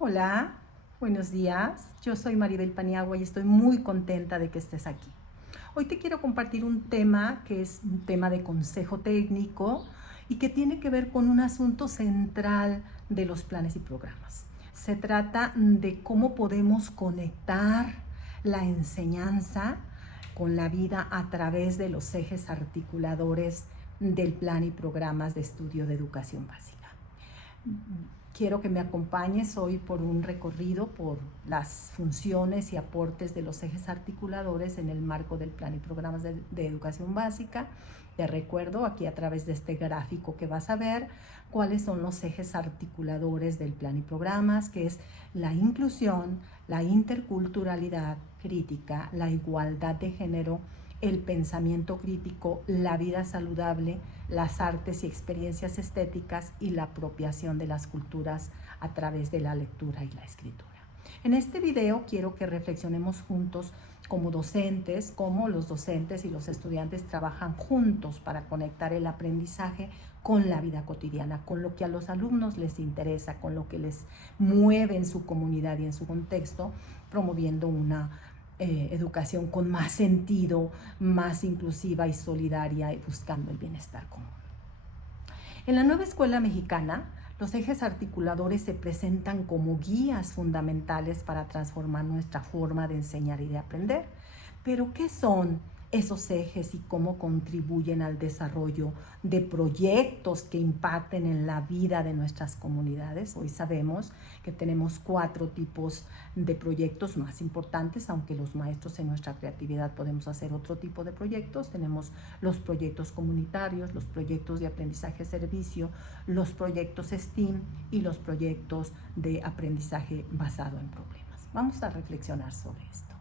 Hola, buenos días. Yo soy Maribel Paniagua y estoy muy contenta de que estés aquí. Hoy te quiero compartir un tema que es un tema de consejo técnico y que tiene que ver con un asunto central de los planes y programas. Se trata de cómo podemos conectar la enseñanza con la vida a través de los ejes articuladores del plan y programas de estudio de educación básica. Quiero que me acompañes hoy por un recorrido por las funciones y aportes de los ejes articuladores en el marco del plan y programas de educación básica. Te recuerdo aquí a través de este gráfico que vas a ver cuáles son los ejes articuladores del plan y programas, que es la inclusión, la interculturalidad crítica, la igualdad de género, el pensamiento crítico, la vida saludable, las artes y experiencias estéticas y la apropiación de las culturas a través de la lectura y la escritura. En este video quiero que reflexionemos juntos como docentes, cómo los docentes y los estudiantes trabajan juntos para conectar el aprendizaje con la vida cotidiana, con lo que a los alumnos les interesa, con lo que les mueve en su comunidad y en su contexto, promoviendo una educación con más sentido, más inclusiva y solidaria y buscando el bienestar común. En la nueva escuela mexicana, los ejes articuladores se presentan como guías fundamentales para transformar nuestra forma de enseñar y de aprender. Pero, ¿qué son esos ejes y cómo contribuyen al desarrollo de proyectos que impacten en la vida de nuestras comunidades? Hoy sabemos que tenemos 4 tipos de proyectos más importantes, aunque los maestros en nuestra creatividad podemos hacer otro tipo de proyectos. Tenemos los proyectos comunitarios, los proyectos de aprendizaje-servicio, los proyectos STEAM y los proyectos de aprendizaje basado en problemas. Vamos a reflexionar sobre esto.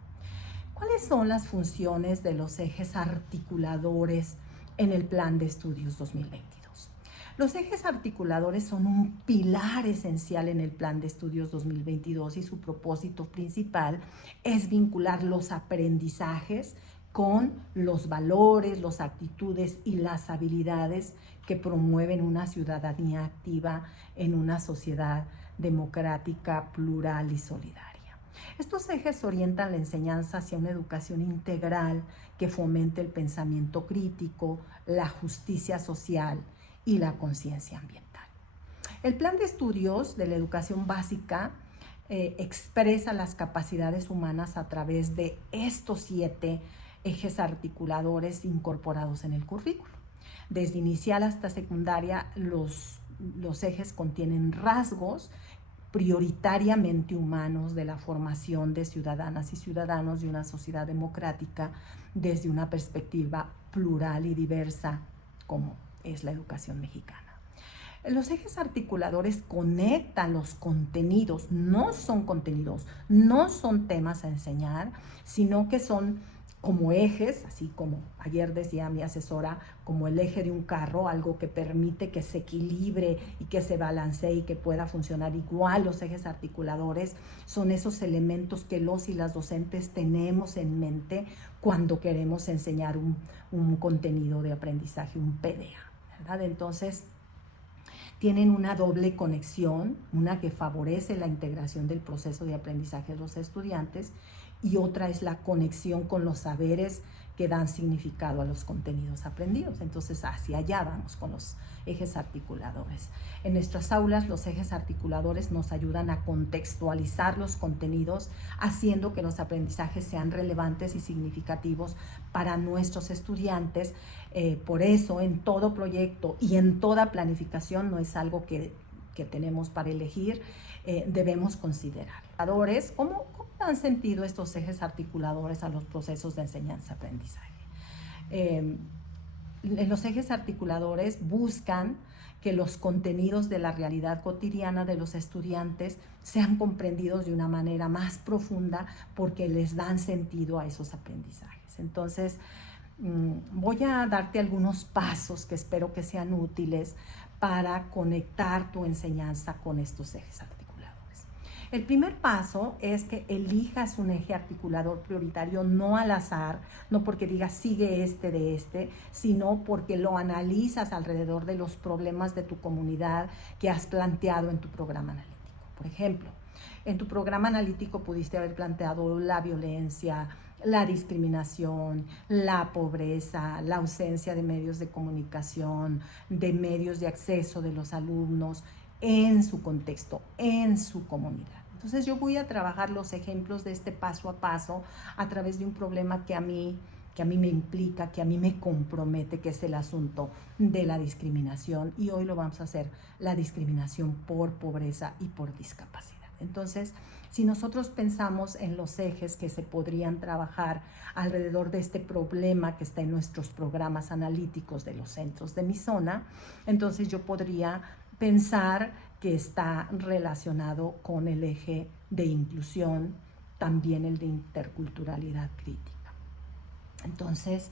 ¿Cuáles son las funciones de los ejes articuladores en el Plan de Estudios 2022? Los ejes articuladores son un pilar esencial en el Plan de Estudios 2022 y su propósito principal es vincular los aprendizajes con los valores, las actitudes y las habilidades que promueven una ciudadanía activa en una sociedad democrática, plural y solidaria. Estos ejes orientan la enseñanza hacia una educación integral que fomente el pensamiento crítico, la justicia social y la conciencia ambiental. El plan de estudios de la educación básica expresa las capacidades humanas a través de estos 7 ejes articuladores incorporados en el currículo. Desde inicial hasta secundaria, los ejes contienen rasgos prioritariamente humanos de la formación de ciudadanas y ciudadanos de una sociedad democrática desde una perspectiva plural y diversa como es la educación mexicana. Los ejes articuladores conectan los contenidos, no son contenidos, no son temas a enseñar, sino que son como ejes, así como ayer decía mi asesora, como el eje de un carro, algo que permite que se equilibre y que se balancee y que pueda funcionar igual. Los ejes articuladores son esos elementos que los y las docentes tenemos en mente cuando queremos enseñar un contenido de aprendizaje, un PDA, ¿verdad? Entonces, tienen una doble conexión, una que favorece la integración del proceso de aprendizaje de los estudiantes y otra es la conexión con los saberes que dan significado a los contenidos aprendidos. Entonces, hacia allá vamos con los ejes articuladores. En nuestras aulas, los ejes articuladores nos ayudan a contextualizar los contenidos, haciendo que los aprendizajes sean relevantes y significativos para nuestros estudiantes. Por eso, en todo proyecto y en toda planificación, no es algo que tenemos para elegir, debemos considerar. ¿Cómo dan sentido estos ejes articuladores a los procesos de enseñanza-aprendizaje? Los ejes articuladores buscan que los contenidos de la realidad cotidiana de los estudiantes sean comprendidos de una manera más profunda porque les dan sentido a esos aprendizajes. Entonces, voy a darte algunos pasos que espero que sean útiles para conectar tu enseñanza con estos ejes articuladores. El primer paso es que elijas un eje articulador prioritario, no al azar, no porque digas sigue este de este, sino porque lo analizas alrededor de los problemas de tu comunidad que has planteado en tu programa analítico. Por ejemplo, En tu programa analítico pudiste haber planteado la violencia, la discriminación, la pobreza, la ausencia de medios de comunicación, de medios de acceso de los alumnos en su contexto, en su comunidad. Entonces yo voy a trabajar los ejemplos de este paso a paso a través de un problema que a mí me implica, que a mí me compromete, que es el asunto de la discriminación, y hoy lo vamos a hacer, la discriminación por pobreza y por discapacidad. Entonces, si nosotros pensamos en los ejes que se podrían trabajar alrededor de este problema que está en nuestros programas analíticos de los centros de mi zona, entonces yo podría pensar que está relacionado con el eje de inclusión, también el de interculturalidad crítica. Entonces,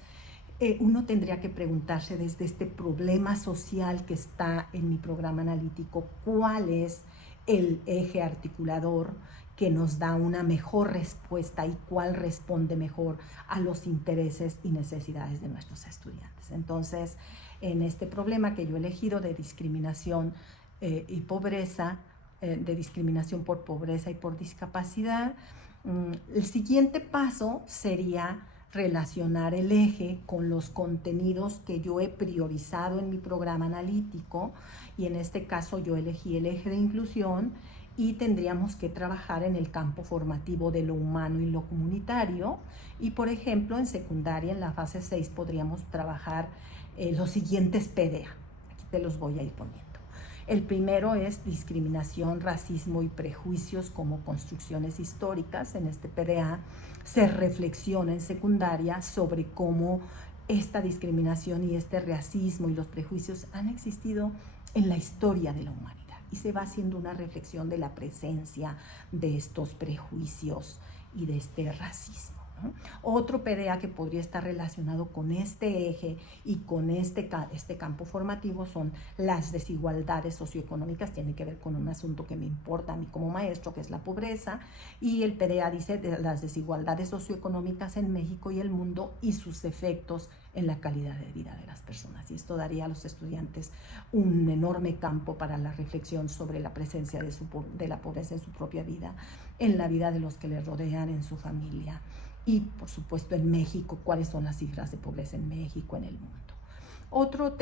uno tendría que preguntarse desde este problema social que está en mi programa analítico, ¿cuál es el eje articulador que nos da una mejor respuesta y cuál responde mejor a los intereses y necesidades de nuestros estudiantes? Entonces, en este problema que yo he elegido de discriminación y pobreza, de discriminación por pobreza y por discapacidad, el siguiente paso sería relacionar el eje con los contenidos que yo he priorizado en mi programa analítico, y en este caso yo elegí el eje de inclusión, y tendríamos que trabajar en el campo formativo de lo humano y lo comunitario. Y por ejemplo, en secundaria, en la fase 6, podríamos trabajar los siguientes PDA. Aquí te los voy a ir poniendo. El primero es discriminación, racismo y prejuicios como construcciones históricas. En este PDA se reflexiona en secundaria sobre cómo esta discriminación y este racismo y los prejuicios han existido en la historia de la humanidad, y se va haciendo una reflexión de la presencia de estos prejuicios y de este racismo. Otro PDA que podría estar relacionado con este eje y con este campo formativo son las desigualdades socioeconómicas. Tiene que ver con un asunto que me importa a mí como maestro, que es la pobreza, y el PDA dice de las desigualdades socioeconómicas en México y el mundo y sus efectos en la calidad de vida de las personas. Y esto daría a los estudiantes un enorme campo para la reflexión sobre la presencia de la pobreza en su propia vida, en la vida de los que les rodean, en su familia, y por supuesto en México, cuáles son las cifras de pobreza en México, en el mundo. Otro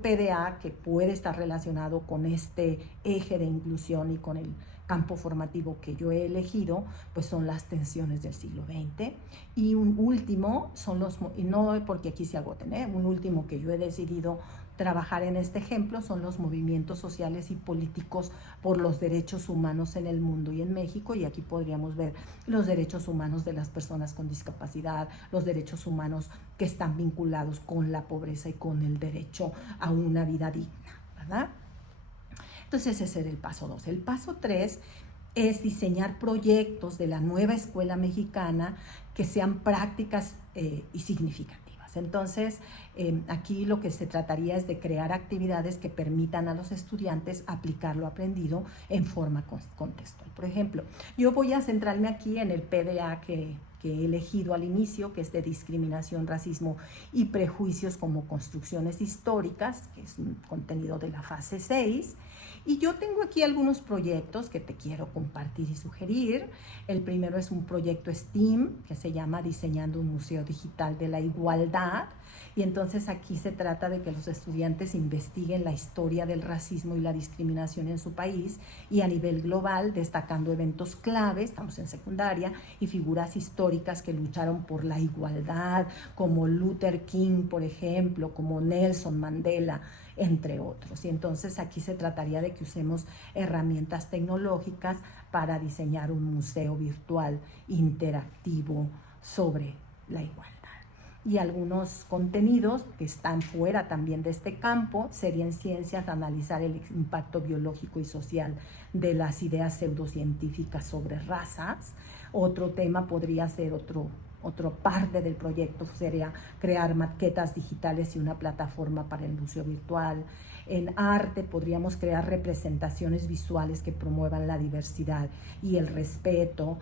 PDA que puede estar relacionado con este eje de inclusión y con el campo formativo que yo he elegido, pues son las tensiones del siglo XX. Y un último son y no porque aquí se agoten, un último que yo he decidido trabajar en este ejemplo son los movimientos sociales y políticos por los derechos humanos en el mundo y en México, y aquí podríamos ver los derechos humanos de las personas con discapacidad, los derechos humanos que están vinculados con la pobreza y con el derecho a una vida digna, ¿verdad? Entonces ese era el paso 2. El paso 3 es diseñar proyectos de la nueva escuela mexicana que sean prácticas y significativas. Entonces, aquí lo que se trataría es de crear actividades que permitan a los estudiantes aplicar lo aprendido en forma contextual. Por ejemplo, yo voy a centrarme aquí en el PDA que he elegido al inicio, que es de discriminación, racismo y prejuicios como construcciones históricas, que es un contenido de la fase 6. Y yo tengo aquí algunos proyectos que te quiero compartir y sugerir. El primero es un proyecto STEAM que se llama Diseñando un Museo Digital de la Igualdad. Y entonces aquí se trata de que los estudiantes investiguen la historia del racismo y la discriminación en su país y a nivel global, destacando eventos clave, estamos en secundaria, y figuras históricas que lucharon por la igualdad, como Luther King, por ejemplo, como Nelson Mandela, entre otros. Y entonces aquí se trataría de que usemos herramientas tecnológicas para diseñar un museo virtual interactivo sobre la igualdad. Y algunos contenidos que están fuera también de este campo serían ciencias, analizar el impacto biológico y social de las ideas pseudocientíficas sobre razas. Otro tema podría ser otra parte del proyecto sería crear maquetas digitales y una plataforma para el museo virtual. En arte podríamos crear representaciones visuales que promuevan la diversidad y el respeto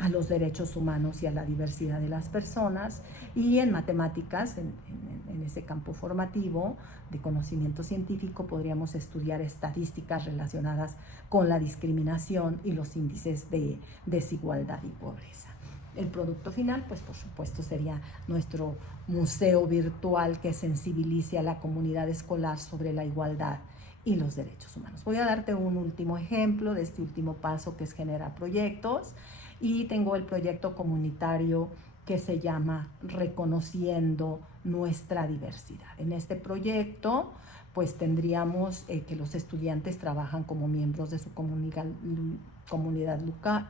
a los derechos humanos y a la diversidad de las personas, y en matemáticas, en ese campo formativo de conocimiento científico, podríamos estudiar estadísticas relacionadas con la discriminación y los índices de desigualdad y pobreza. El producto final, pues por supuesto, sería nuestro museo virtual que sensibilice a la comunidad escolar sobre la igualdad y los derechos humanos. Voy a darte un último ejemplo de este último paso, que es generar proyectos, y tengo el proyecto comunitario que se llama Reconociendo Nuestra Diversidad. En este proyecto, pues tendríamos que los estudiantes trabajan como miembros de su comunidad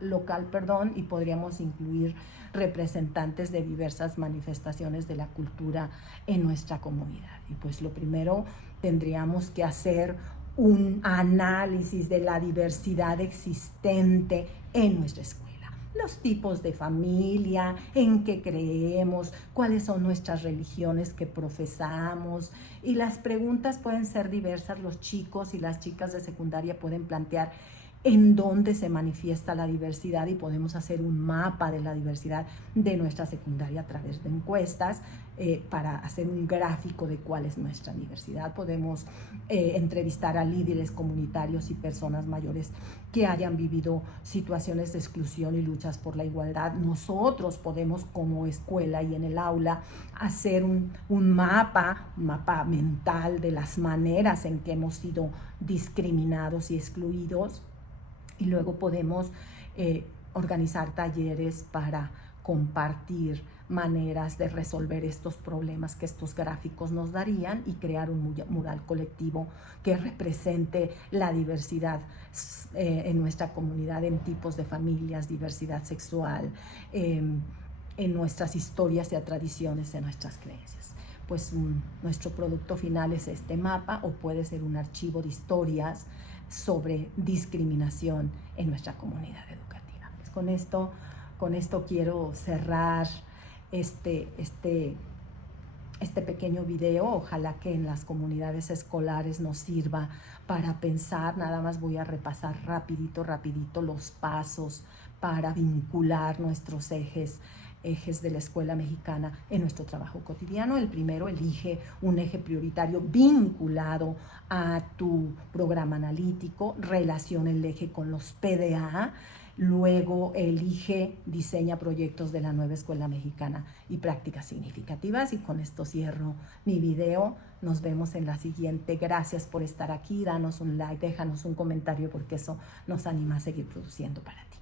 local, y podríamos incluir representantes de diversas manifestaciones de la cultura en nuestra comunidad. Y pues lo primero, tendríamos que hacer un análisis de la diversidad existente en nuestra escuela. Los tipos de familia, en qué creemos, cuáles son nuestras religiones que profesamos, y las preguntas pueden ser diversas. Los chicos y las chicas de secundaria pueden plantear en dónde se manifiesta la diversidad, y podemos hacer un mapa de la diversidad de nuestra secundaria a través de encuestas para hacer un gráfico de cuál es nuestra diversidad. Podemos entrevistar a líderes comunitarios y personas mayores que hayan vivido situaciones de exclusión y luchas por la igualdad. Nosotros podemos, como escuela y en el aula, hacer un mapa mental de las maneras en que hemos sido discriminados y excluidos. Y luego podemos organizar talleres para compartir maneras de resolver estos problemas que estos gráficos nos darían, y crear un mural colectivo que represente la diversidad en nuestra comunidad, en tipos de familias, diversidad sexual, en nuestras historias y tradiciones, en nuestras creencias. Pues nuestro producto final es este mapa, o puede ser un archivo de historias sobre discriminación en nuestra comunidad educativa. Pues con esto quiero cerrar este pequeño video. Ojalá que en las comunidades escolares nos sirva para pensar. Nada más voy a repasar rapidito los pasos para vincular nuestros ejes de la escuela mexicana en nuestro trabajo cotidiano. El primero, elige un eje prioritario vinculado a tu programa analítico, relaciona el eje con los PDA. Luego diseña proyectos de la nueva escuela mexicana y prácticas significativas. Y con esto cierro mi video. Nos vemos en la siguiente. Gracias por estar aquí. Danos un like, déjanos un comentario, porque eso nos anima a seguir produciendo para ti.